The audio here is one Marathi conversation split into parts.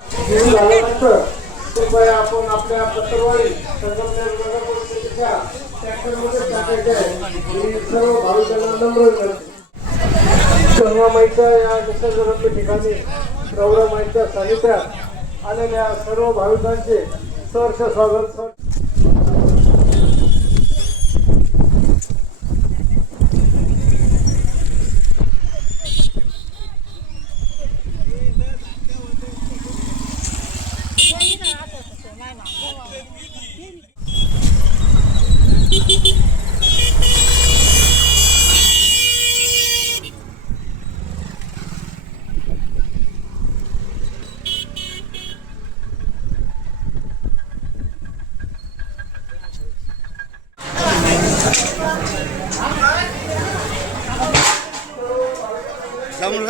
घेऊन झाल्यानंतर कृपया आपण आपल्या पत्रवाळी संगमनेर नगर परिषदेच्या ट्रॅक्टरमध्ये टाकायचे आहे. ही सर्व भाविकांना नम्र विनंती. गंगामाईच्या या निसर्गरम्य ठिकाणी गौरामाईच्या सानिध्यात आलेल्या सर्व भाविकांचे सहर्ष स्वागत.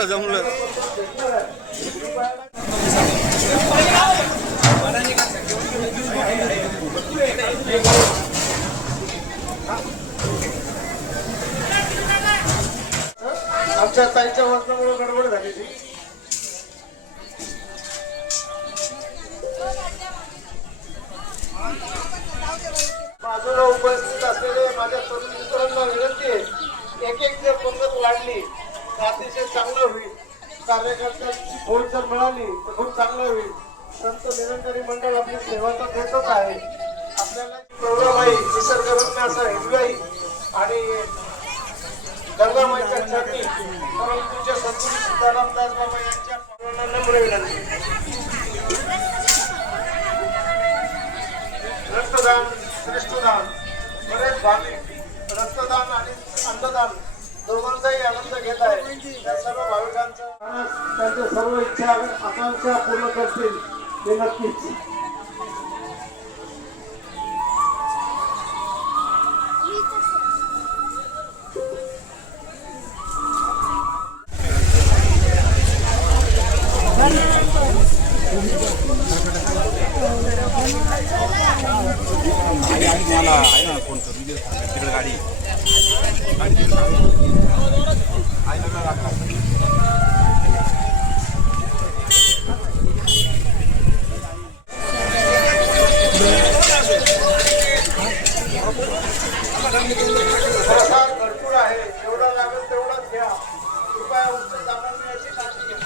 जमलं आमच्या ताईच्या वजनामुळे गडबड झालेली. बाजूला उपस्थित असलेले माझ्या तरुण मित्रांना विनंती आहे, एक एक जर पंगत वाढली तर अतिशय चांगलं होईल. कार्यकर्त्या भोज जर मिळाली तर खूप चांगलं होईल. संत निरंकारी मंडळ आपली सेवा तर देतच आहे. आपल्याला गौरामाई निसर्गरम्य असं हिरवाई आणि गंगामाईच्या चरणी परंतुच्या संतुलित सीतारामदास बाबा यांच्या पावलांना नम्र विनंती. रक्तदान श्रेष्ठदान. बरेच भाविक रक्तदान आणि अन्नदान दोघांचाही आनंद घेत आहे. त्या सर्व भाविकांचा त्यांच्या सर्व इच्छा आकांक्षा पूर्ण करतील हे नक्कीच. मला आहे ना फोन कर तिकडे गाडी भरपूर आहे. जेवढा लागेल तेवढाच घ्या. कृपया उच्च दाबाने अशी काळजी घ्या.